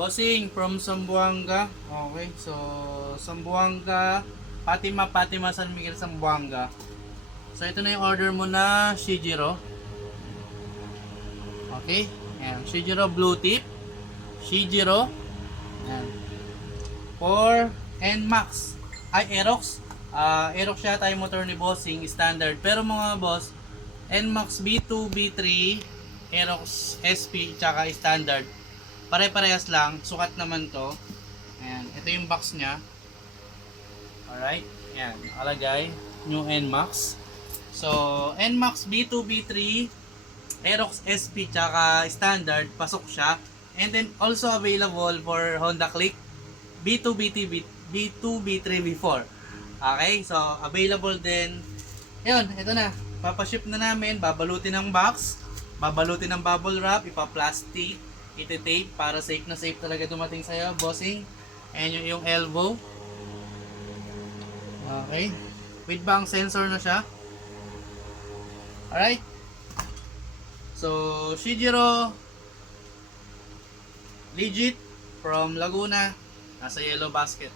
Bossing from Zamboanga. Okay, so Zamboanga, Fatima San Miguel, Zamboanga. So ito na yung order mo na Shijiro. Okay, ayan, Shijiro Blue Tip. Shijiro. Ayan. For NMAX. Ay, Aerox. Aerox siya tayo motor ni Bossing, standard. Pero mga boss, NMAX B2, B3, Aerox SP, tsaka standard. Pare-parehas lang, sukat naman to. Ayan, ito yung box nya. Alright, ayan, nakalagay, new NMAX. So, NMAX B2, B3, Aerox SP, tsaka standard, pasok siya. And then, also available for Honda Click, B2, B2, B3, B4. Okay, so, available din. Yun, ito na. Papaship na namin, babalutin ng box, babalutin ng bubble wrap, ipa-plastic, iti-tape para safe na safe talaga dumating sa'yo, bossing. And yung elbow. Okay. With bang sensor na siya. Alright. So, Shijiro legit from Laguna. Nasa yellow basket.